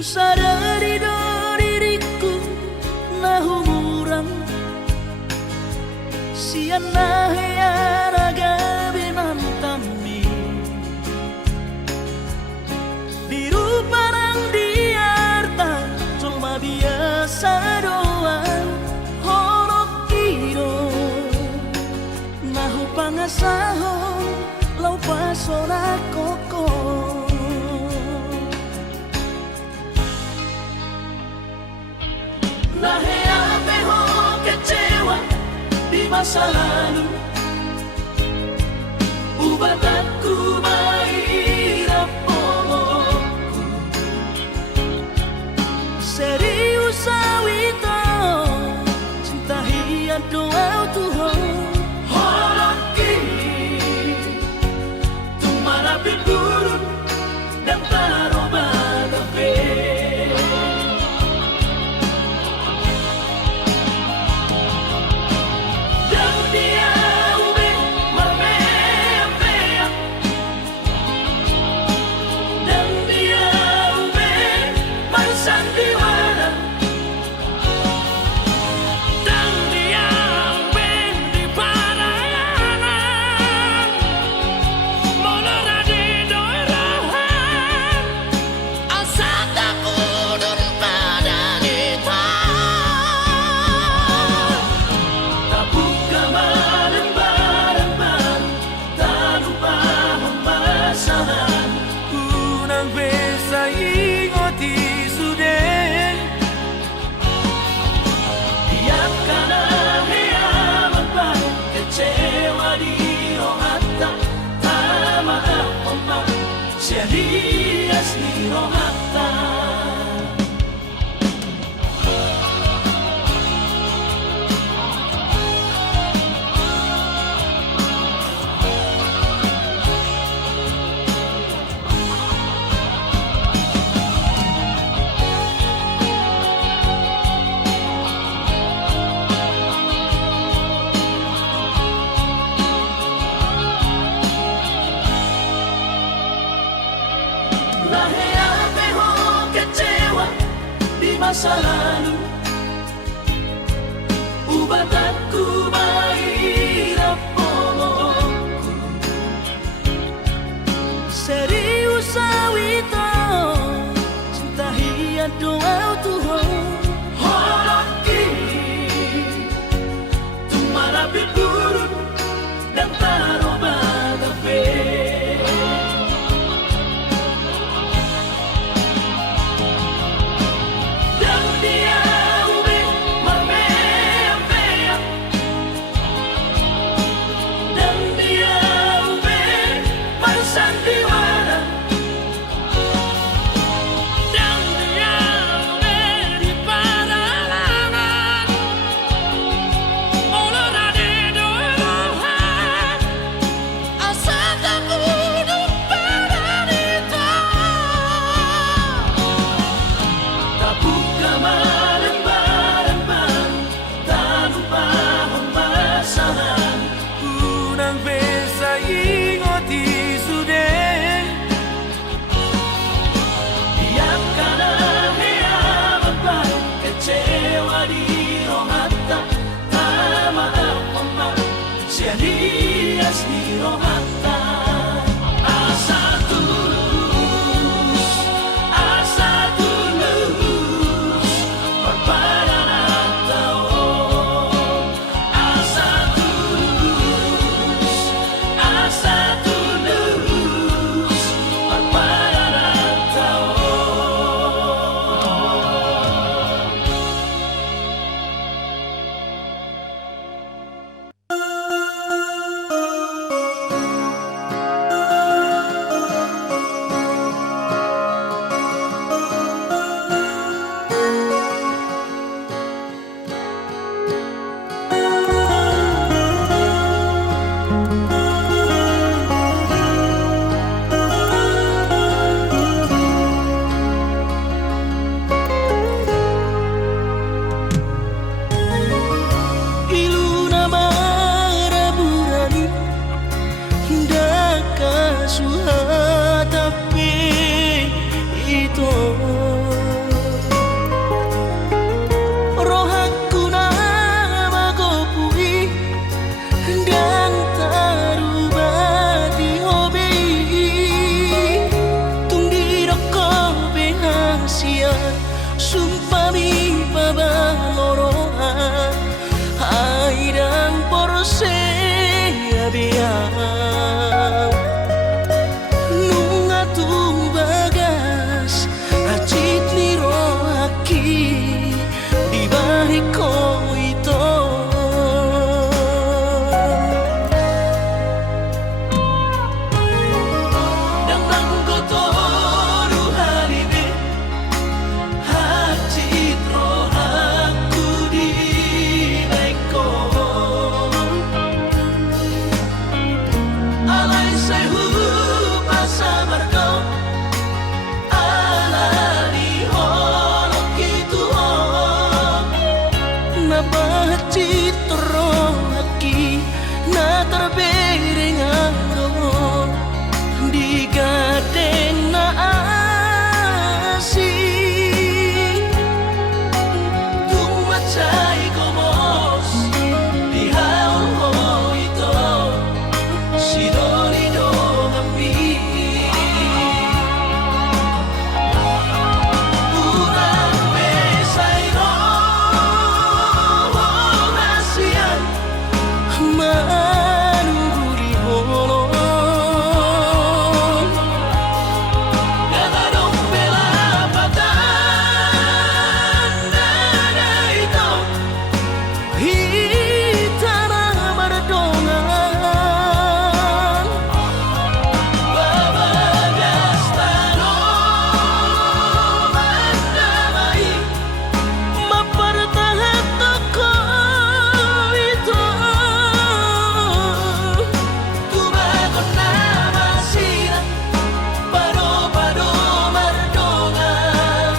sadari do diriku nahu murang siana hearaga binantami biru parang diarta cuma biasa doang horok kiro nahu pangasahon lau pasora koko nahe ape ho kecewa di masa lalu ubat aku mahirap pomoku serius awito cinta hiat doa Tuhan holoki tumarapi burun dan taroba gabe Serias ni rohata nahe ape ho kecewa di masa lalu ubat aku mahirap pomoku serius awito cinta hiat doa Tuhan holoki tumarapi burun dan taroba gabe sandiwara dan dia sewu pasamarga alani holok kitu napa citro aki na terbering anggo digadeng na asi tumacay komos dihaul ho ito sidolido kami urang mesay no nasiyan manuguri holo ganadong pelapatan nada ito hitara mardongan babagas tanong mandamay mapartahan toko ito tumagon na masira pado-pado mardongan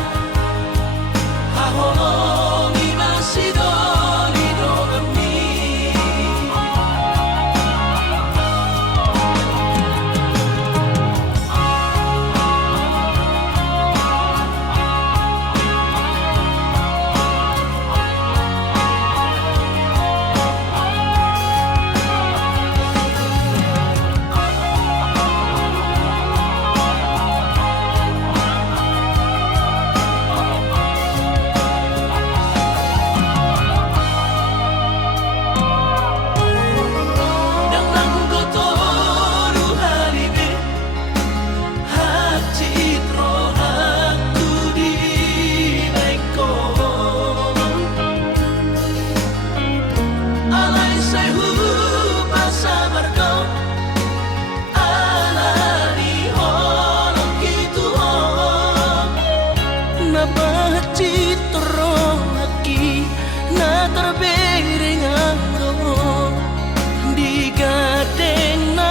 hahongi masidolido kami Nang nanggotoru halibe hacitro aku di baiko alay sewu pasamarga alani holok kitu napa citro aki na terbering anggo digadeng na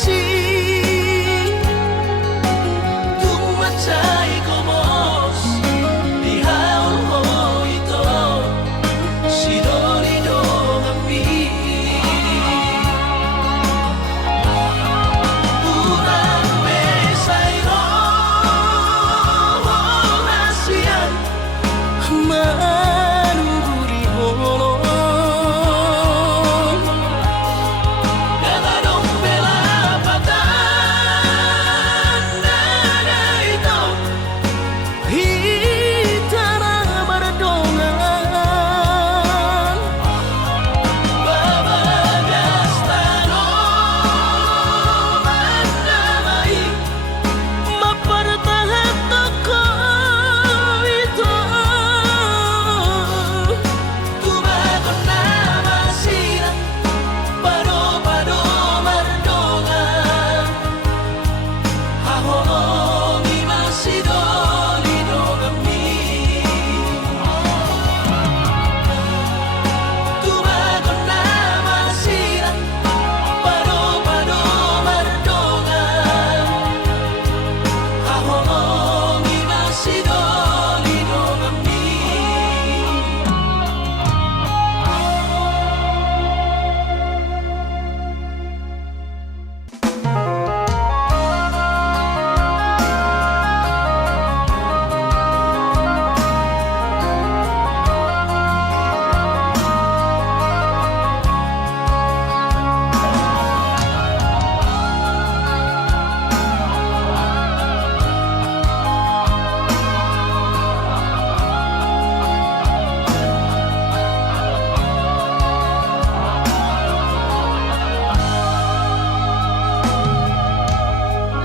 asi tumacay komos dihaul ho ito sidolido kami urang mesay no nasiyan manuguri holo ganadong pelapatan nada ito hitara mardongan babagas tanong mandamay mapartahan toko ito tumagon na masira pado-pado mardongan hahongi masidolido kami tumagon na masira pado-pado mardongan hahongi masidolido kami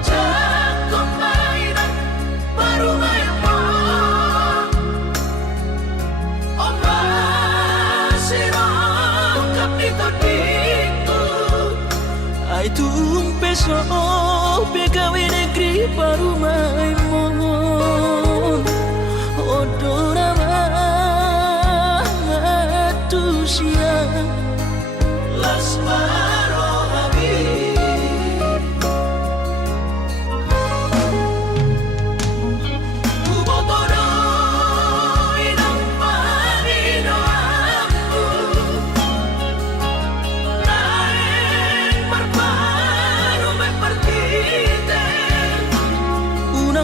Jatuh mainan baru main mo masirong kapito dito ay tumpeso begawe negeri baru main mohon odorama tusia las maro habi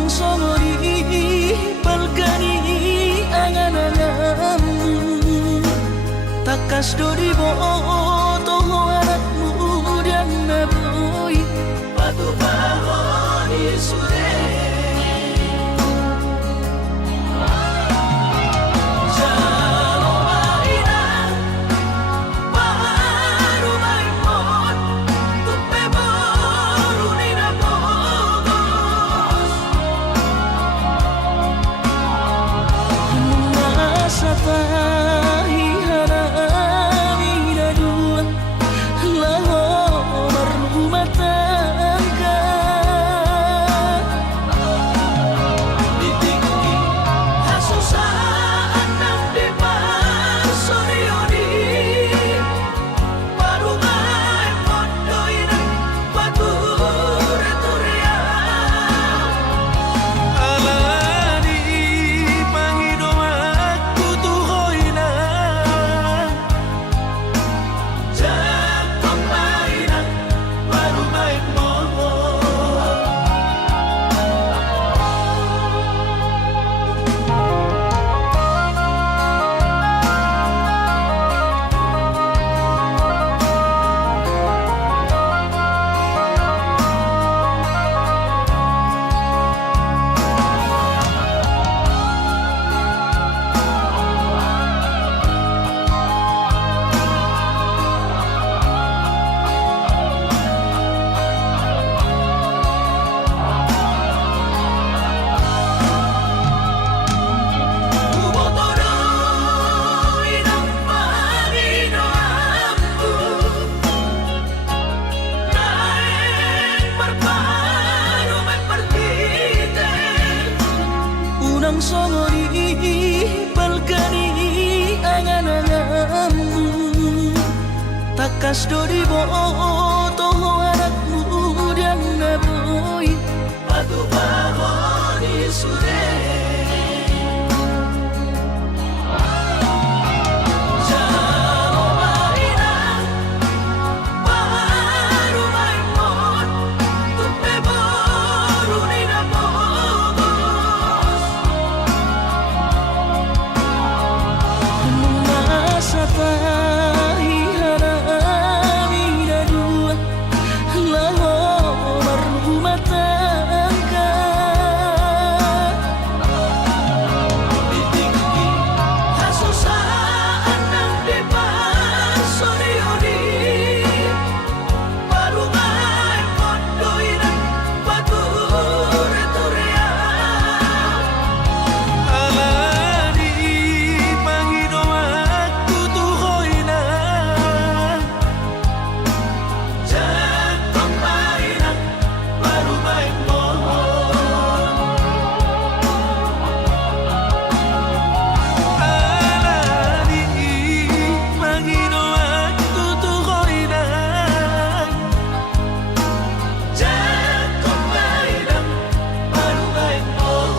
somori palgani angan-anganmu takas dori boto anakmu dan naboy Batu bahoni sure Jalo maina Baru maimon Tupe baru nina bogos Masa tahi harami dadua Laho berumah tangga Ditinggi Hasusaan ng depan Sorioni Baru maimon Doinan Bature-turea Alani pangidomak tutuhoy na Jatong mainan Baru maimon Bubotoroy ng Panginoon Naeng marparo may partite Unang somori palgani angan-anganmu takas dori boto anakmu dan naboy Batu bahoni sure Jalo maina Baru maimon Tupe baru nina bogos Masa tahi harami dadua Laho berumah tangga Ditinggi Hasusaan ng depan Sorioni Baru maimon Doinan Bature-turea Alani pangidomak tutuhoy na Jatong mainan Baru maimon Alani pangidomak tutuhoy na Jatong mainan Baru maimon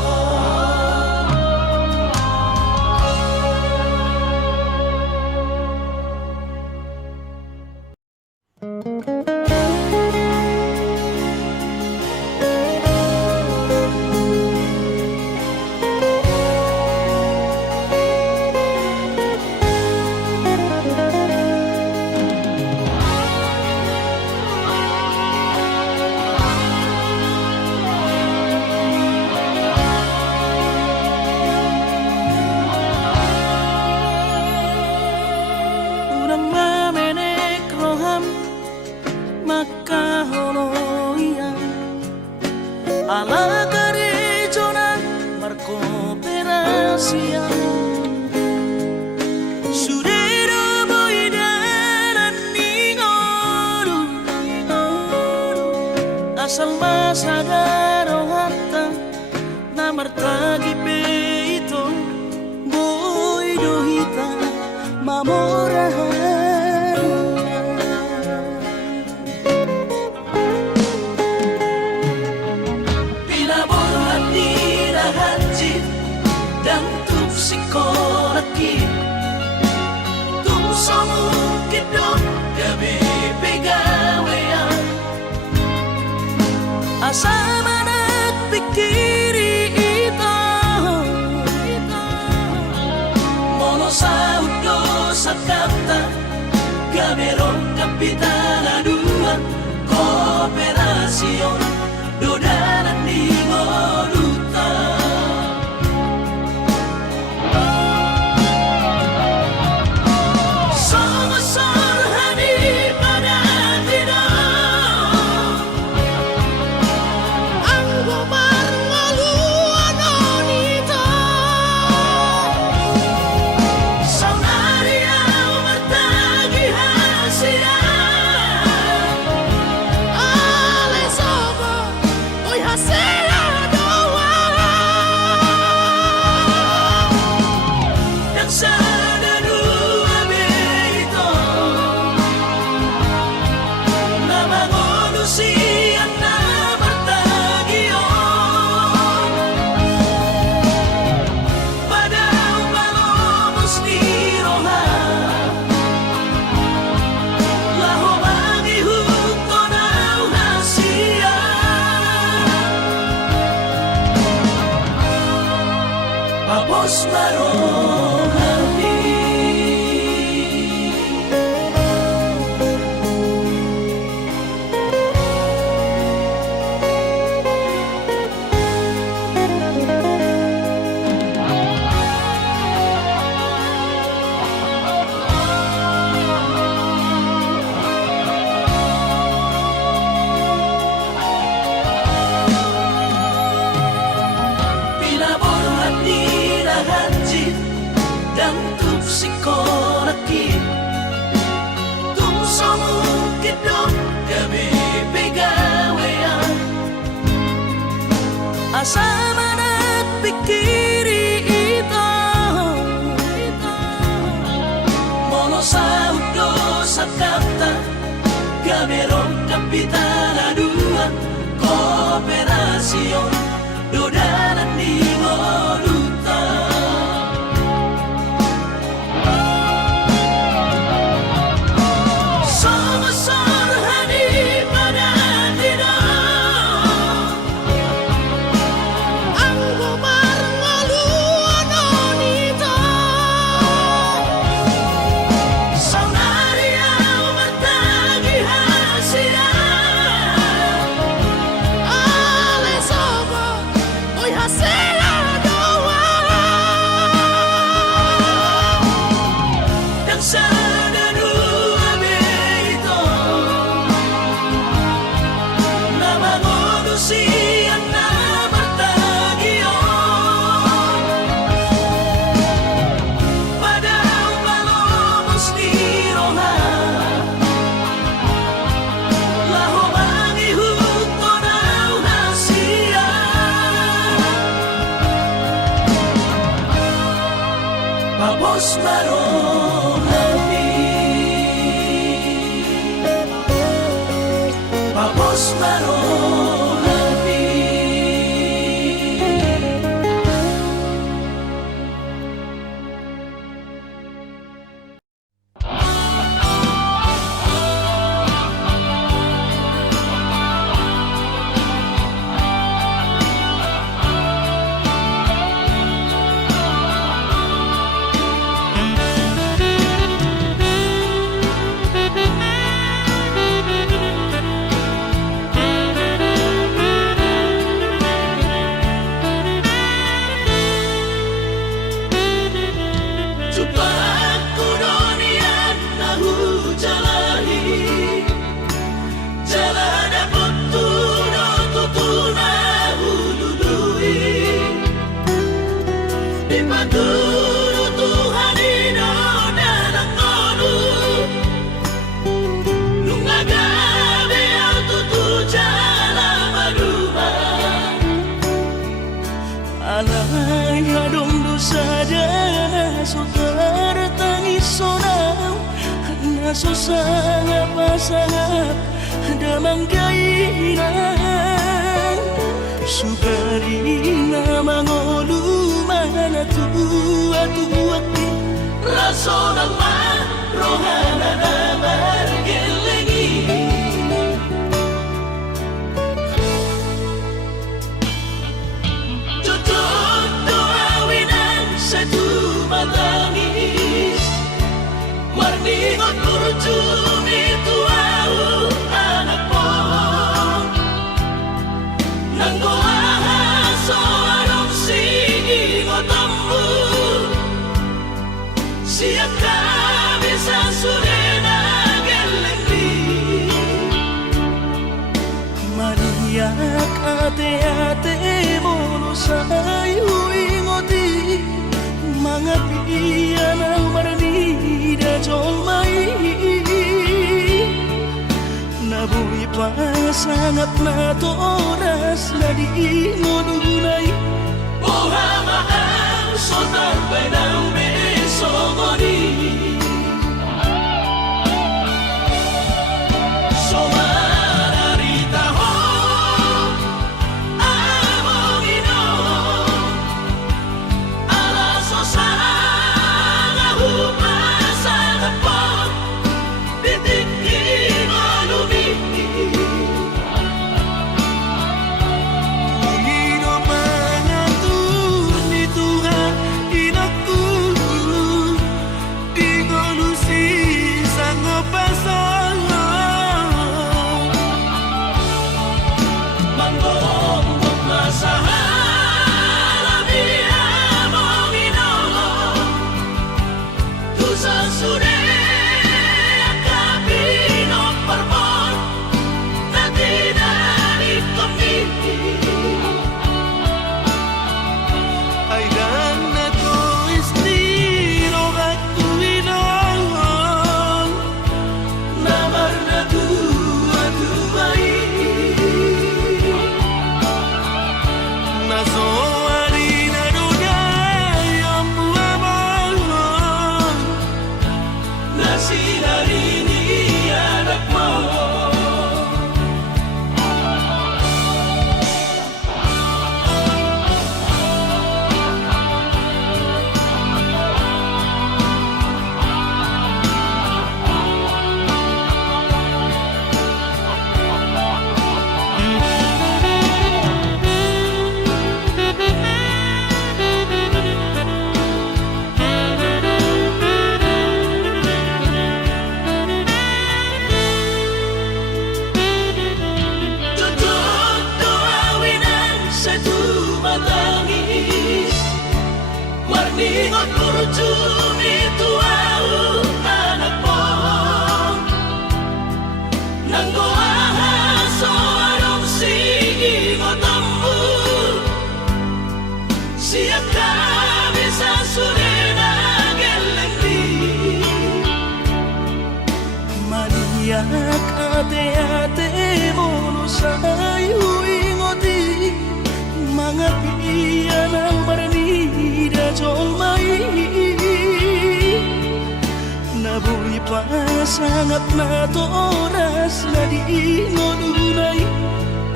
Urang mamenek roham makaholoyan ala garejonan markooperasian Sudero boydanan ningoru asal masadaro hatta namartagi peito boy dohita mamorahan Pinabuhat ni Rahanjit Dan tupsikolaki Tumsamu kidon Gabi pegawean asa manat pikiri Gamerong Kapitana Dua Kooperasion Dodanan di Moduta Sama-sama hadir pada tidak Anggo marngalu anonita Saunaria bertagi hasia Ale sobo oi hasia doa Dan sada dua beito Nama manusia na bertagio Pada umalomos di roha Laho bagi huto na hasia Papos marohani Pinaborhat ni Rahanjit Dan tupsikolakit Tum somukit dong Gabi pegawean Asa manat pikiri ito Mono sa udo sa kata Gamerong Kapitana Dua Kooperasion Dodanan di Moduta Sama-sama hadir pada tidak Anggo marngalu anonita Saunaria bertagi hasia Ale sobo oi hasia doa Dan sada dua beito Nama manusia na bertagio Pada umalomos di roha Laho bagi huto na hasia Papos marohani Papos marohani Cobaku donian nahu jalahi Jalan dapat tuno tutuna hulului Dipaturu Tuhan ino dalam ngolu Nungagabe au tutu jalan maduma Alay hadong dosa dana so tertangis sonau Na so sangap pasangap damang kainan Subari na mangolu mana tua-tua Raso ng rohana na margelengi Tutup doawinan sa tumatangis Marningot kurju Maniak ate-ate mono sayo ingoti mga piyan ang maranida jong mai nabuhi pa sangat na to oras na di ngununay Ohama ang sotar benang besongoni Ningot kurjumi tuau anak mo Nanggo ahaso arong sigi ngotambu Siya kami sa surena gelengdi Maniak ate-ate mono sayo ingoti mga piyan ang maranida jong mai nabuhi pa sangat na to oras na di ngununay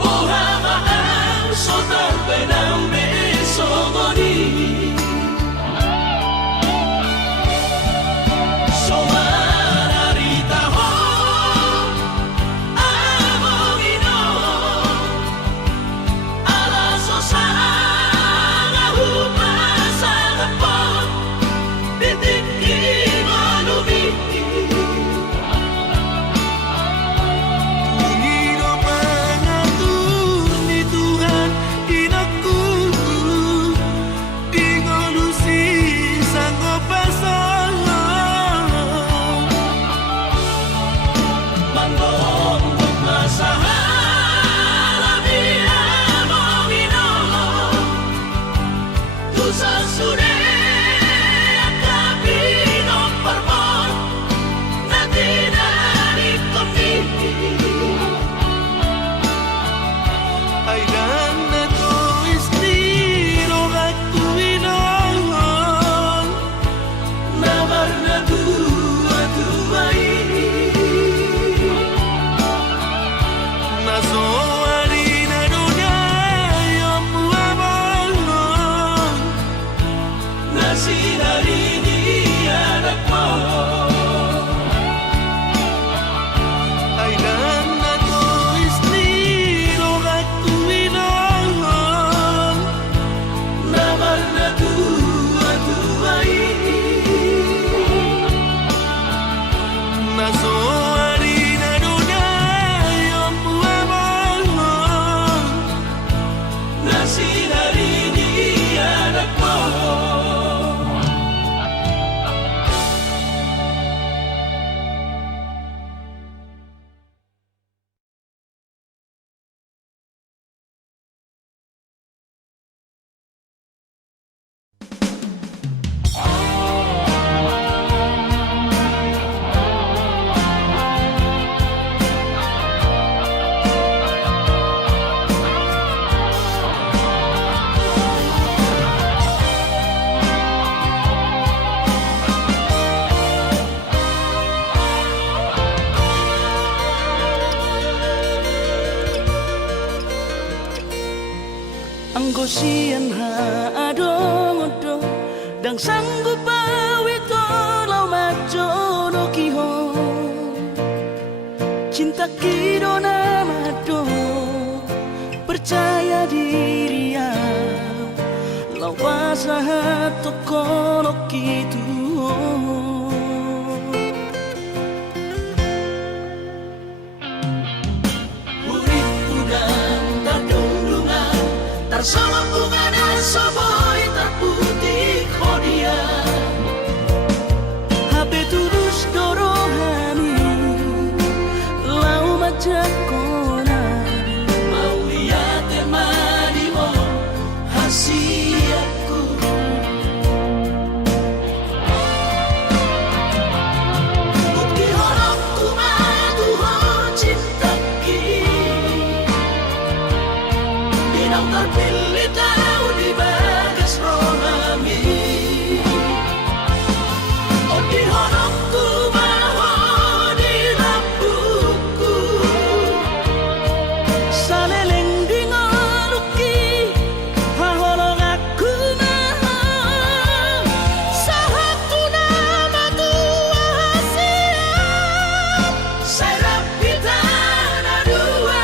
Ohama ang sotar benang besongoni Anggo sian ha adong-odong dang sanggup awito lau majono kiho cinta kido namado percaya diri ya lau pasahat tokono kitu sama bunga dan soboy terputih kodia Habe tulus dorohani lau majakona mau lihat temani mo hasiatku bukti horokku maduhon cintaki Dinang terpilih tahu di bagas rohami Oh di honokku maho di lampuku saleleng di ngoluki haholong aku maha Sahatu nama tua hasiat Serap kita dua.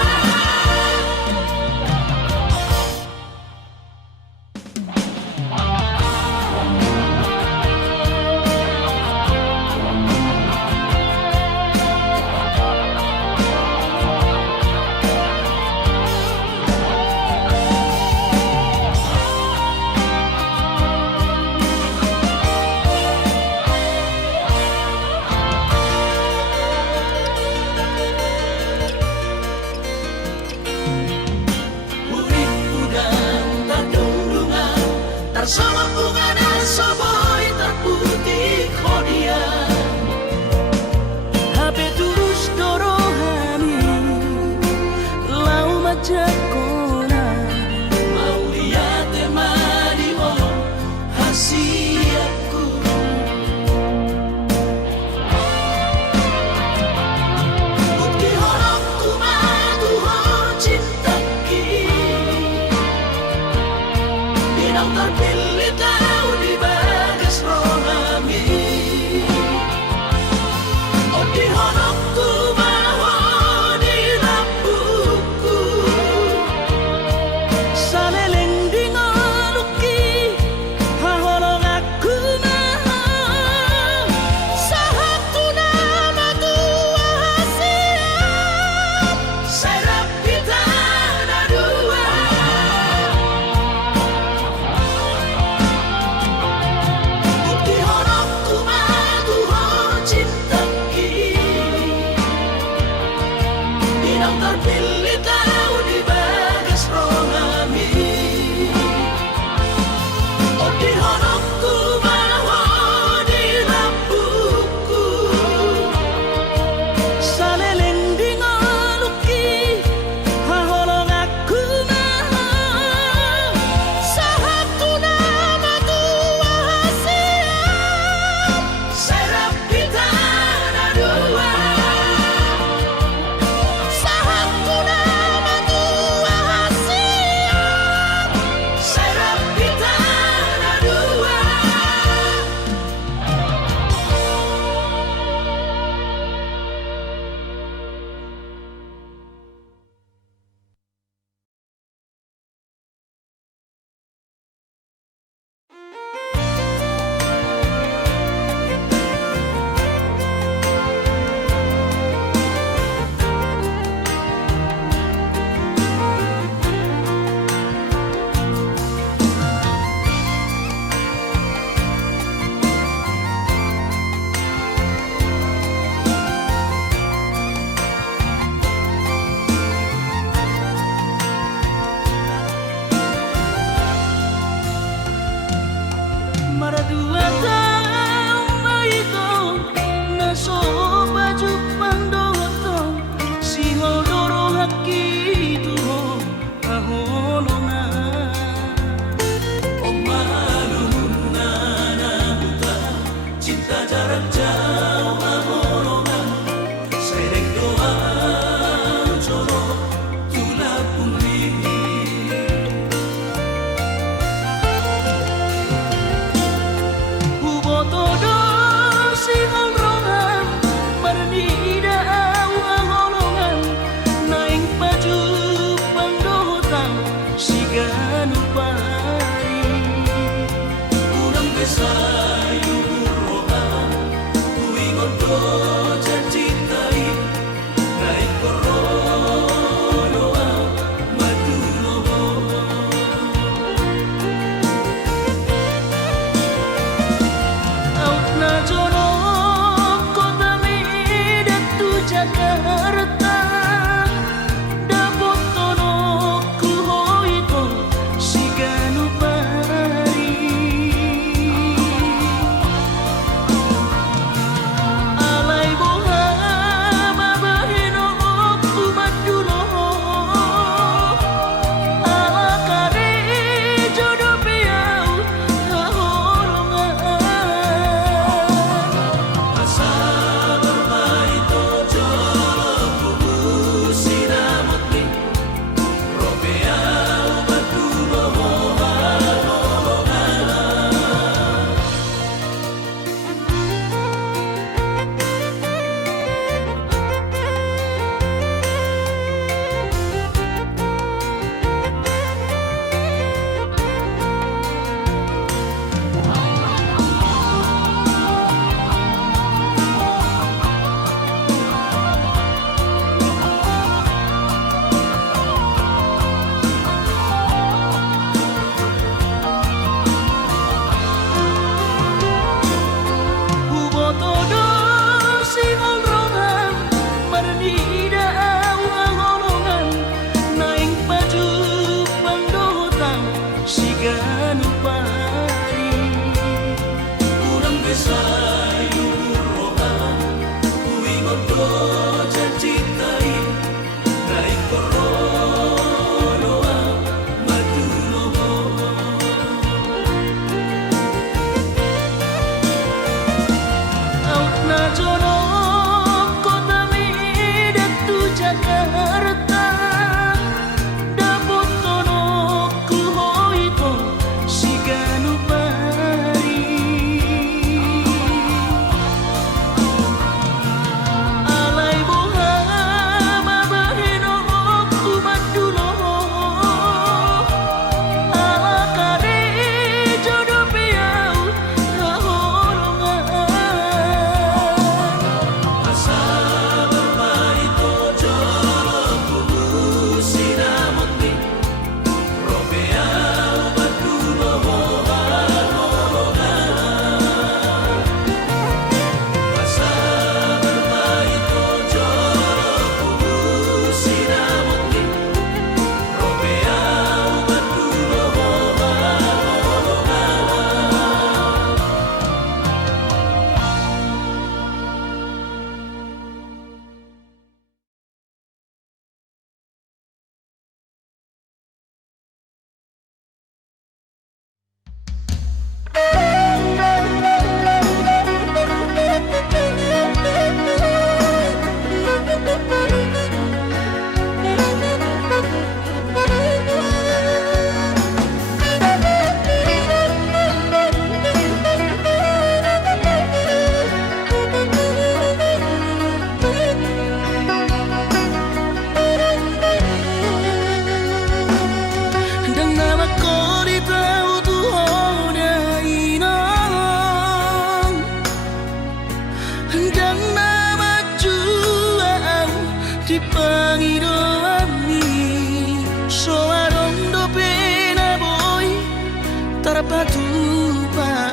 Tarpatupa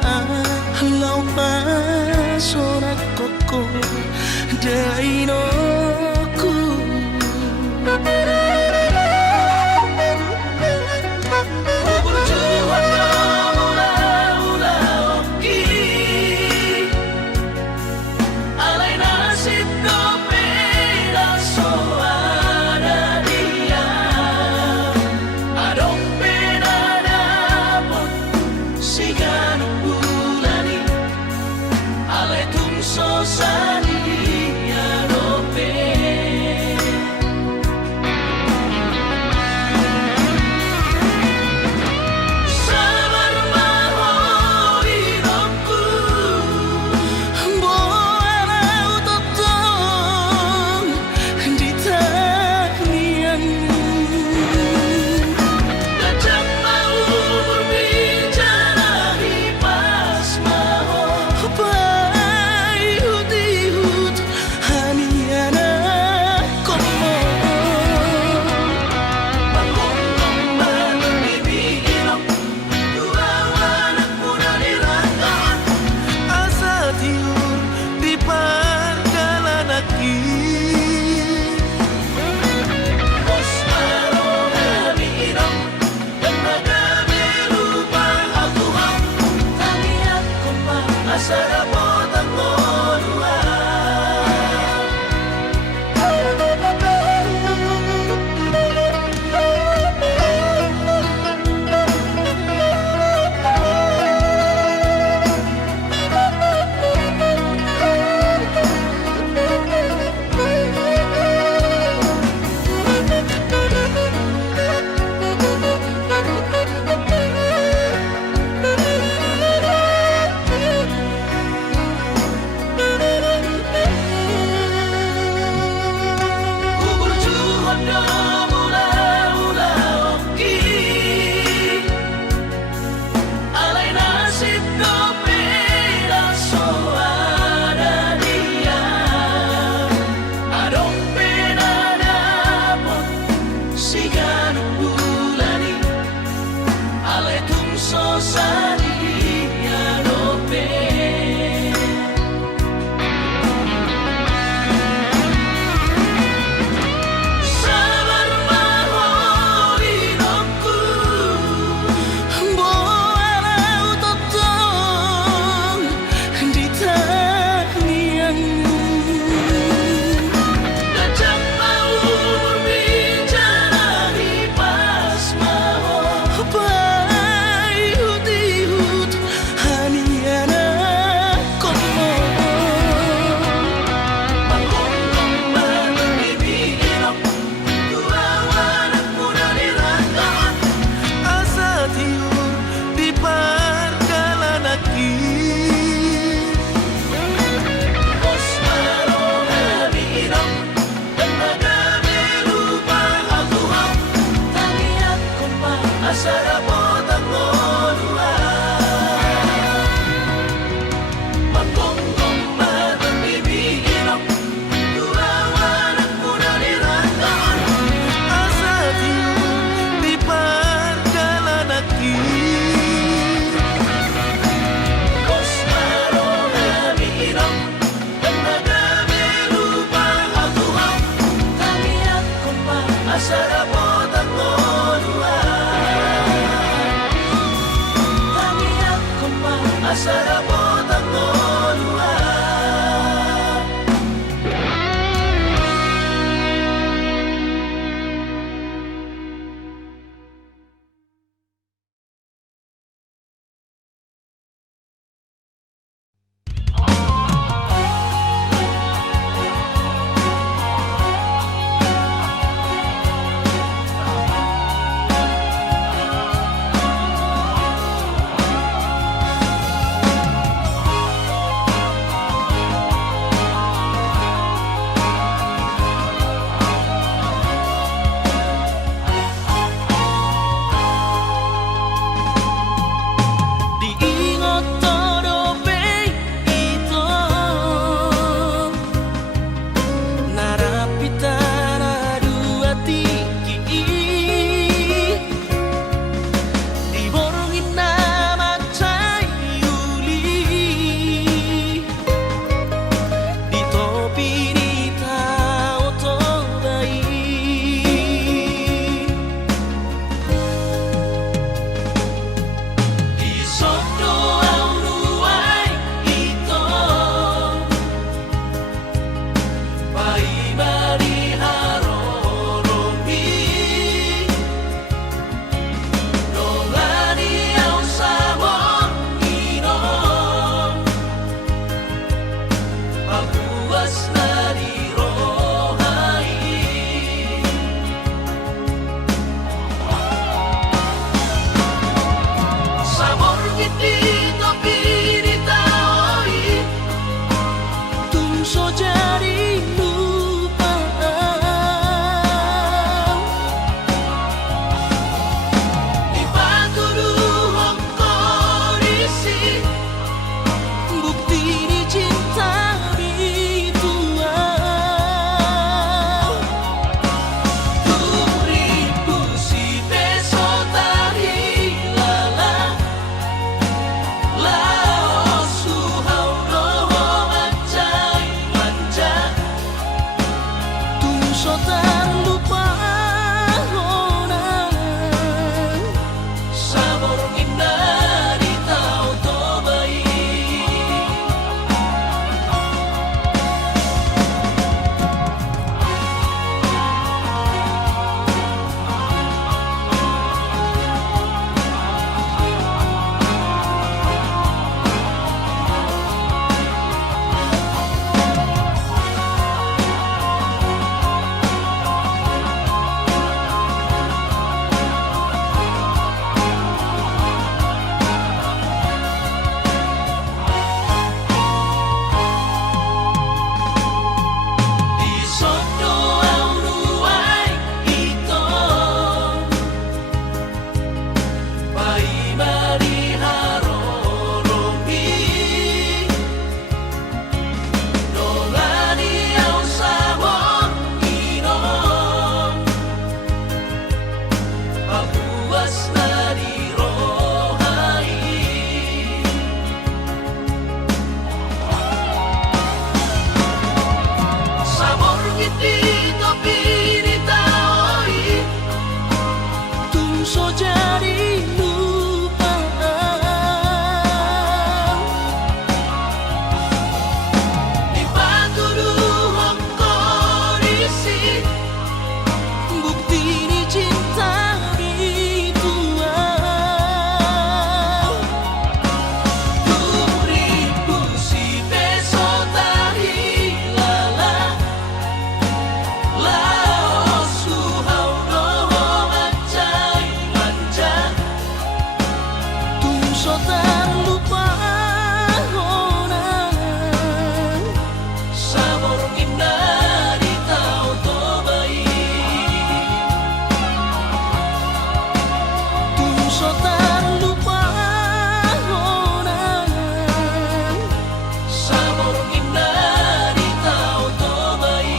lau pasora koko dainoku Sarapot ang so jadi lupa. Di batu duhok kondisi Bukti ni cinta bitua. Ribu si beso tahilala lao suhau doho macai manja Tung so terlupa honang. sabor indah di tau tobai Tung so terlupa honang. sabor indah di tau tobai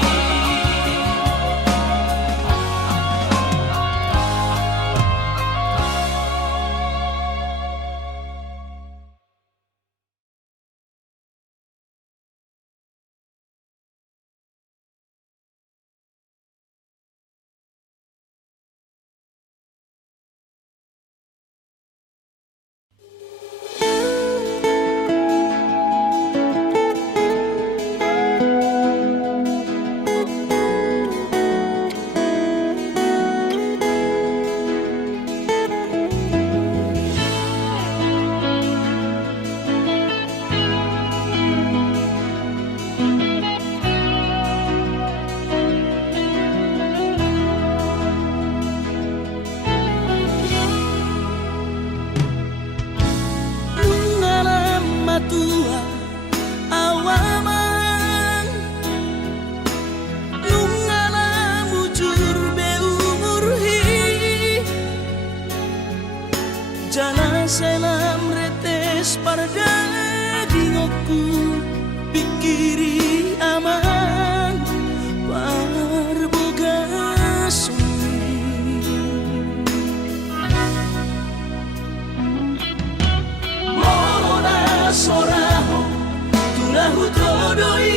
Nung alam matua awaman. Nung alam ujur be umurhi. Jana selam retes parda dingokku. Pikiri aman parboga sumi. Mohona soraho tulahu todoi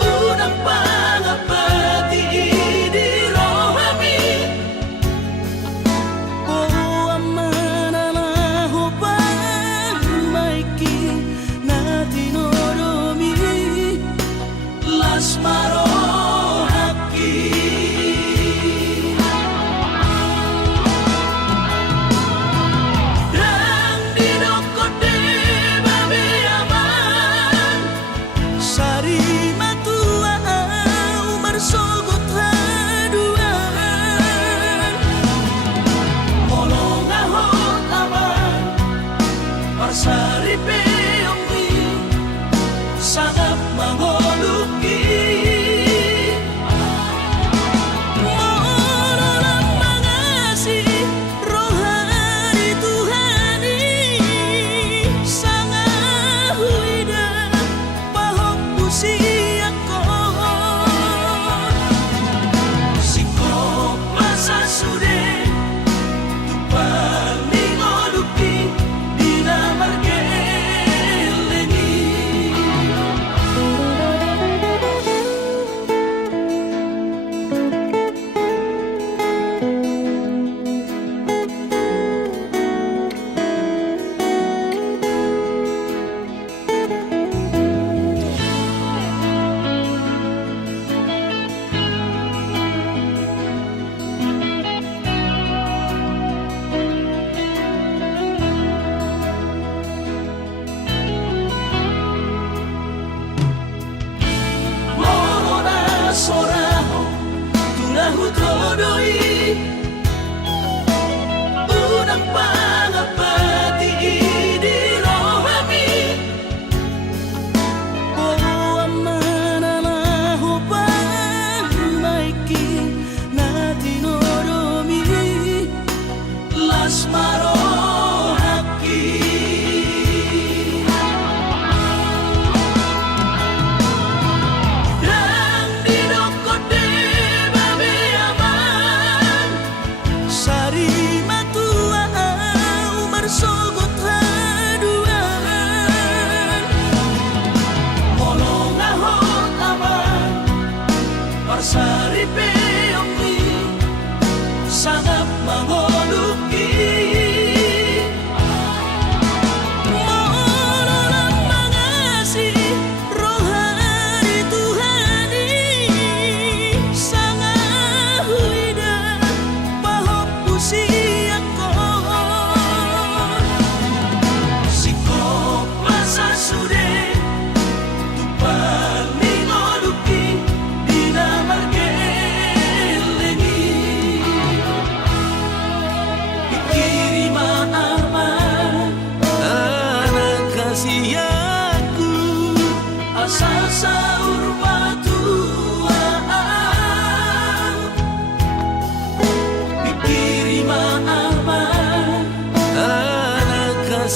unang pangapati di rohami Oh amana na hubang maiki na tinoromi. las marohaki Rang di doko de babi aman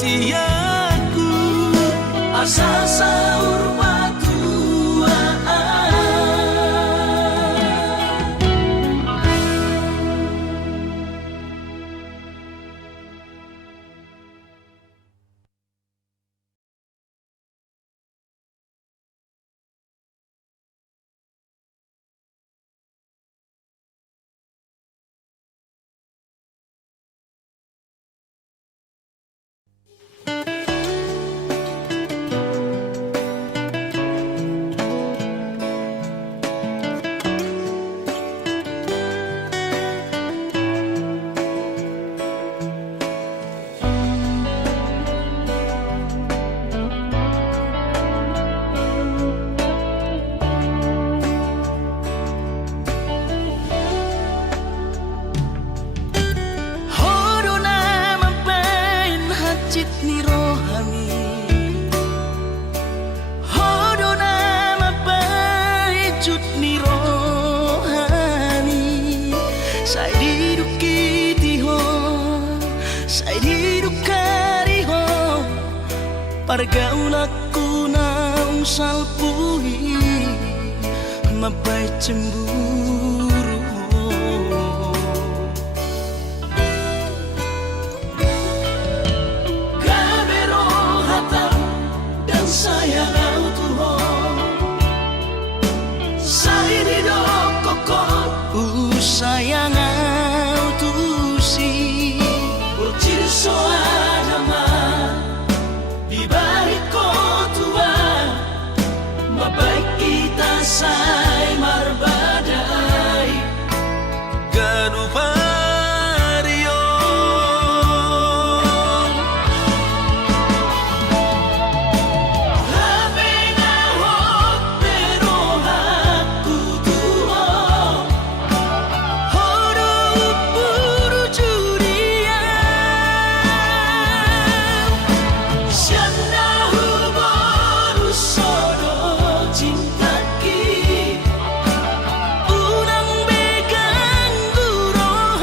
usiaku. Asal sahur batuaan. Pergaulaku naung salpuhi mabai cemburu. Kabero hatam dan sayang Tuhan. Sairi do kokot Sayang tu si Ucil soadama Bibalik ko tua Mabaik kita say marbadai Ganupario Labi na hot pero aku tuho Horo puru curian Siyan na hubor usodo cintaki Unang begang guro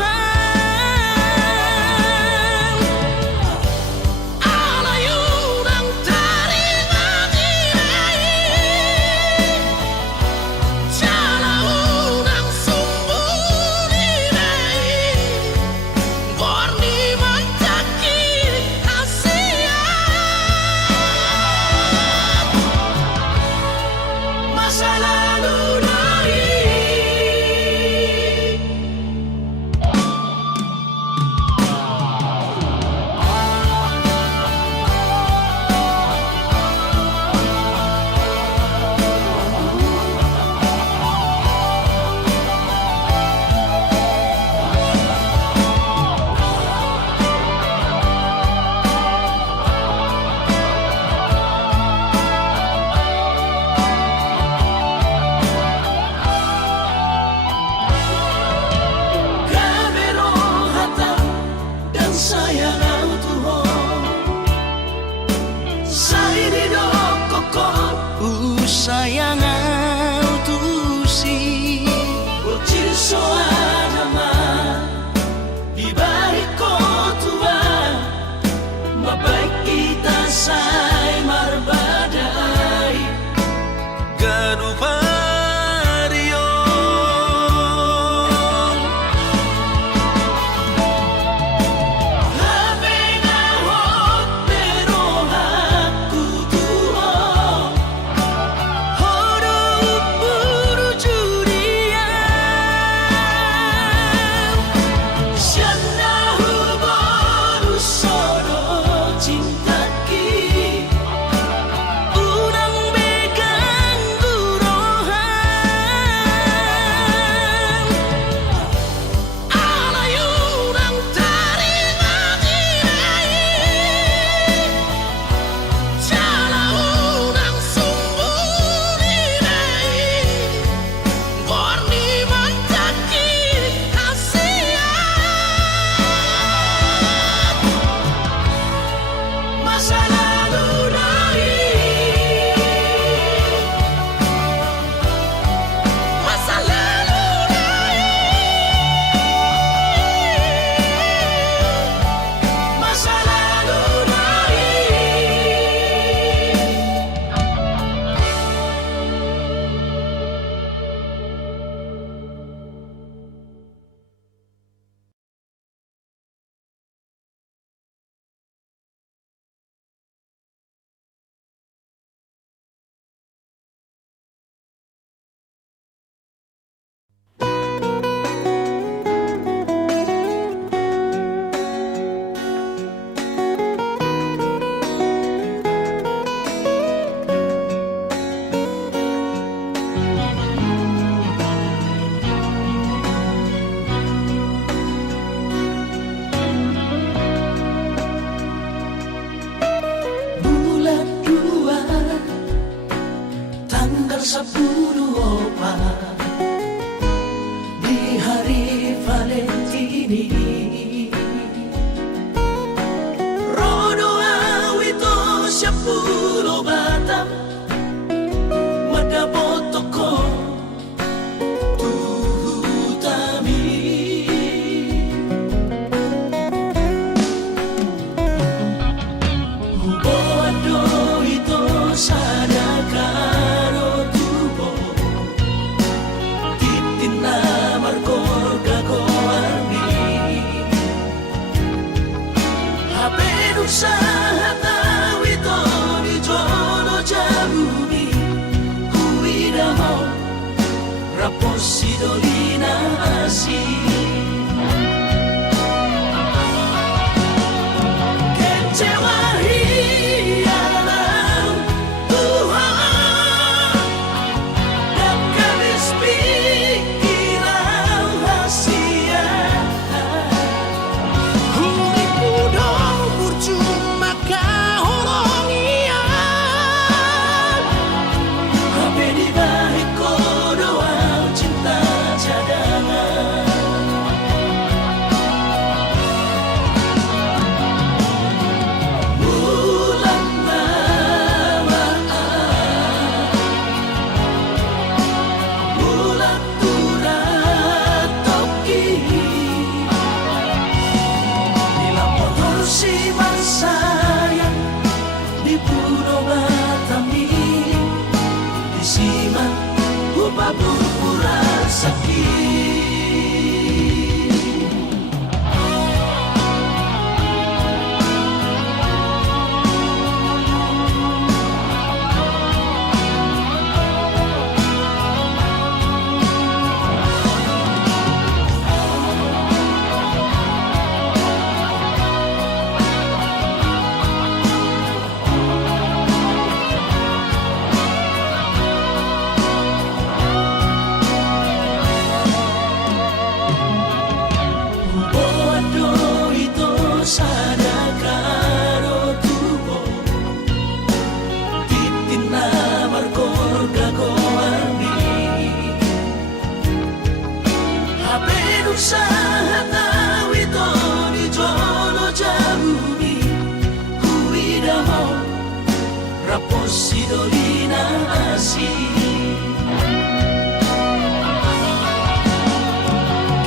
Sidolina asih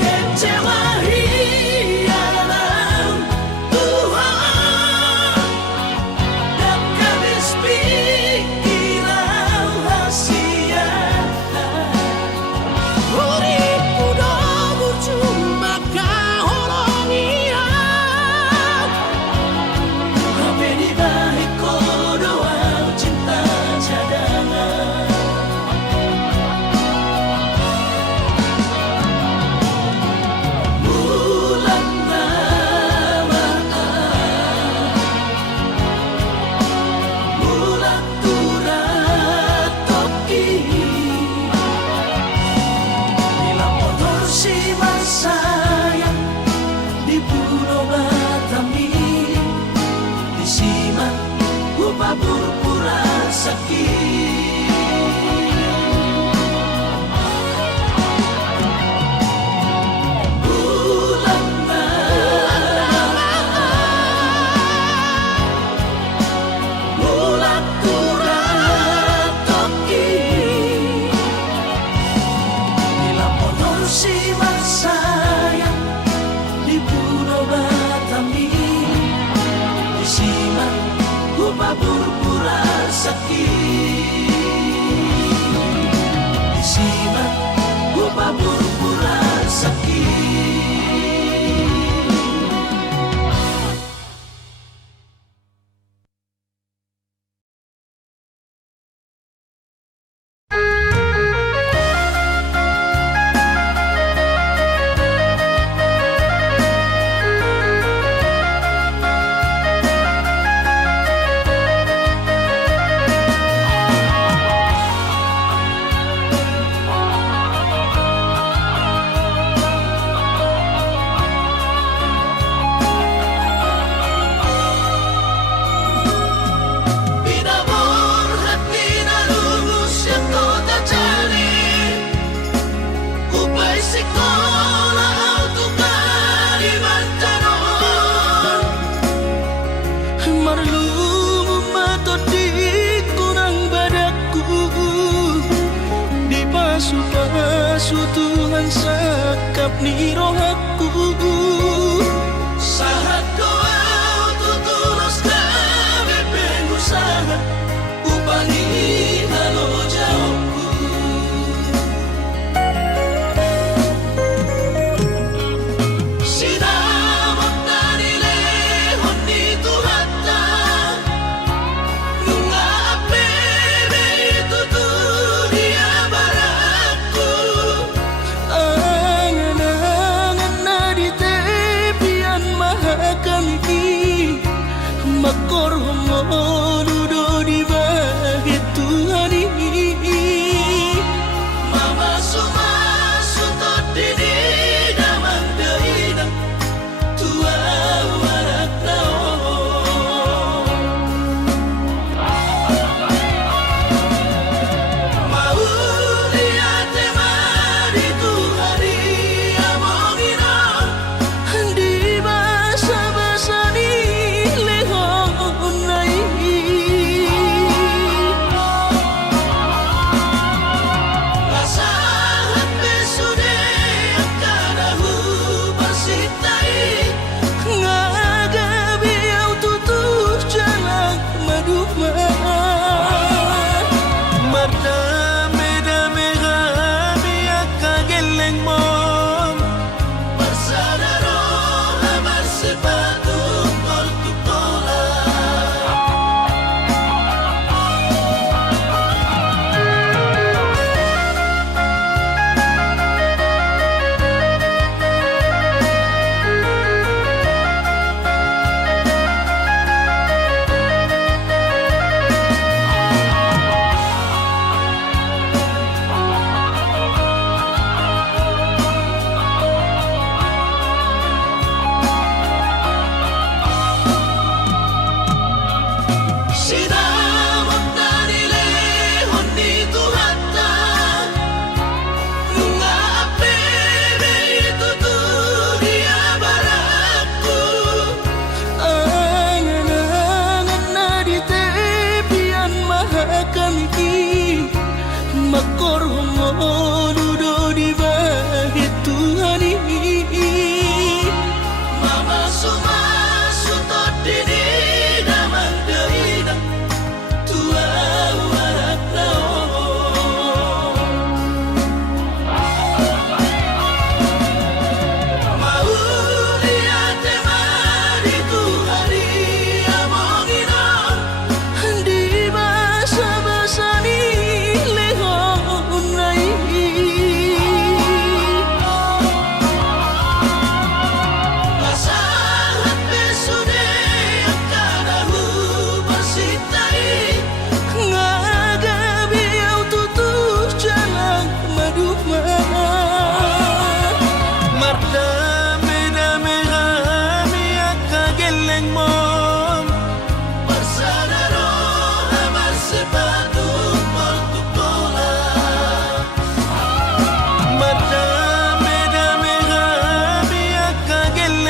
kecewa dalam Tuhan dan habis pikiran rahasia uripku dobu cuma kahorong iya Rabe di balik doa cinta cadangan bulan bulan turat toki bila motor si sayang di Pulau Batami disimak upah pura sakit bulan bulan turat toki bila motor si sayang di Pulau Batami disimak upah pura sakit disimak upah pura sakit Binabur hati na lubos yang kota cari upay sekolah auto kaliman tanon Marlumu mato di kurang badaku di pasu-pasu Tuhan sakap ni rohaku sahat doa tutulos kami pengusaha upani halo jawabku sinamot na nilehon dito hata nunga apebe itu dunia barakku Angan-angan na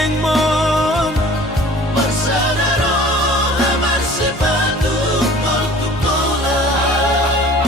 keng mon Bersadaro hamar sepatu untuk tolak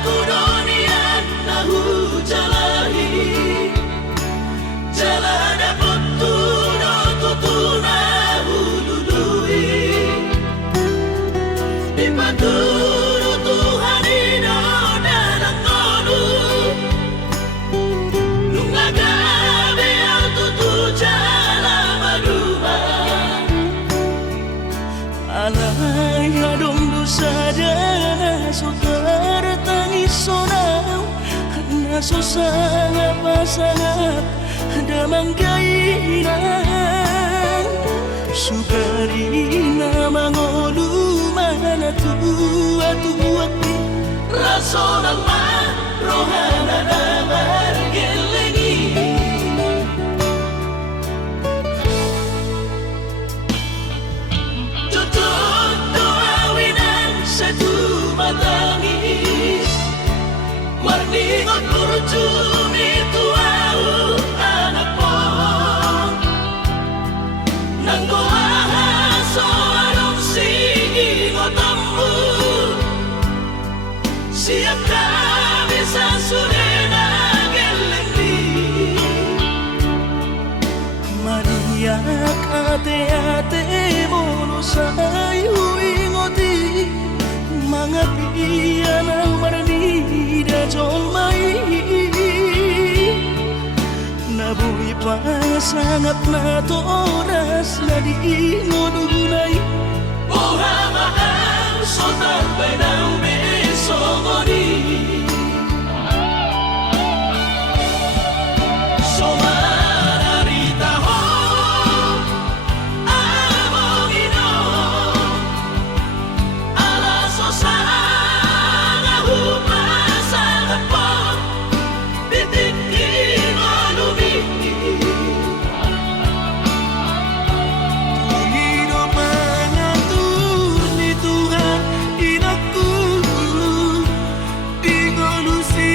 Aku donian nahu jalahi jalan putuno tutuna hulului dipaturu Tuhan ino dalam ngolu nungagabe al tutu jalan maduma alay adong dosa dana sutar tangis sonau nasusang pasangap damang kainan sukarina mangolu mana tua rasonan ma rohana damar gelengi tutut doawinan satu matangis marningot kurcumi tuau anak pohon nanggo ahaso anong sigi ngotammu siap kami sasurena gelengdi mariak ate-ate mono sayu ingoti mangapian ang marani da jolmai nabuhi pasangap na toras na di ngodunay Buha mahal sotar benang besogoni Somararita ho amongino ala sosanga hupasanga po bitin olumi Panginoon mangatur ni Tuhan inakku di ngolusi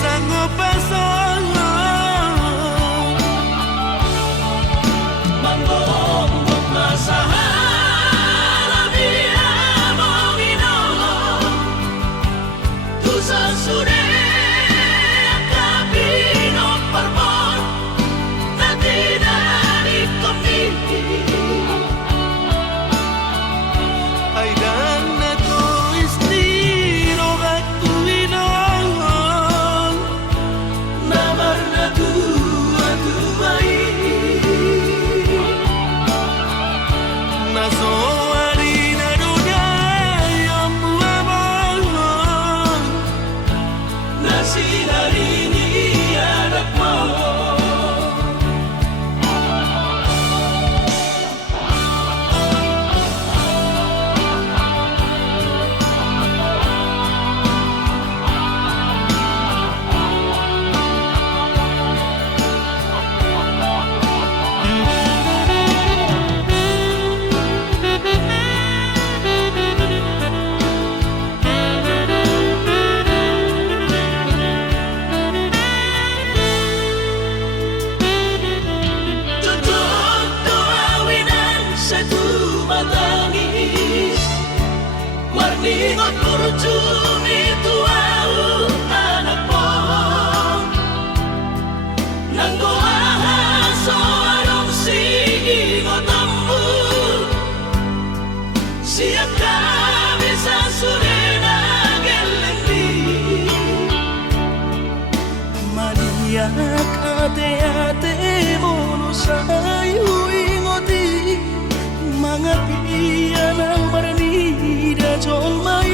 sang pasangan Manggong masahala biya mong inolong Tusa sude kabino parmon na tinanip kami ay dan na to istiro at uwinang Namar na tuwa-tuway nasoari na dunay ang buwabang na sinarini anak mo Tutut doawinan satu matangis Marningot kurcumi tuau anak pohon Nanggo ahaso anong sigi ngotammu Siap kami sasurena gelengdi Yak ate-ate mo sa'yo ingoti mga piyan ang maranida John May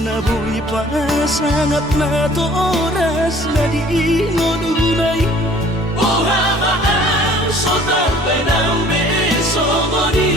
nabuhi pa sangat na to oras na di ngununay Uhamaan sotar penambe somoni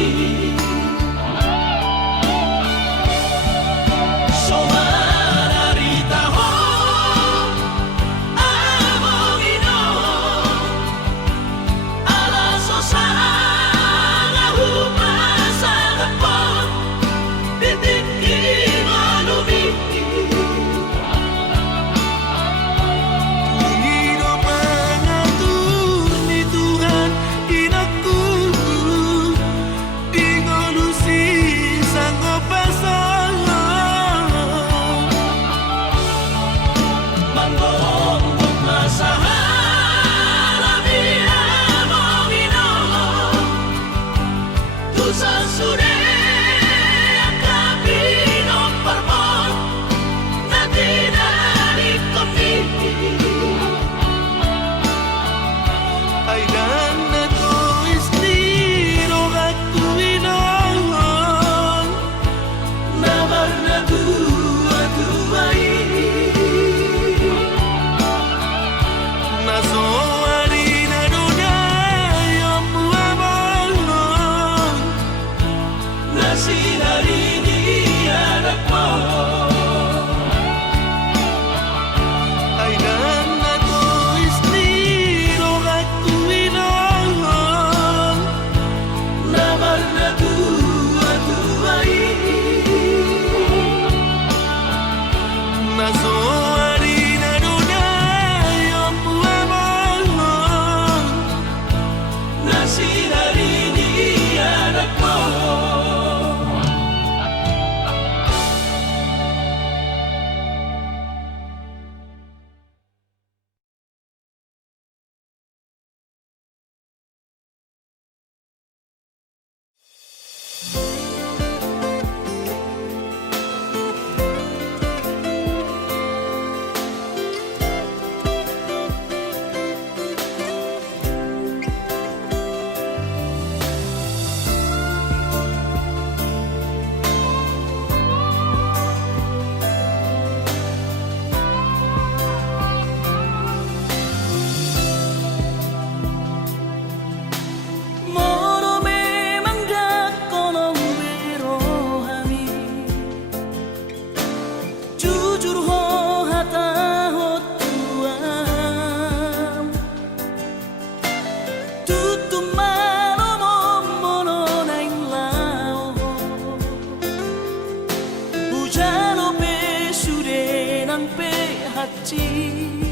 hati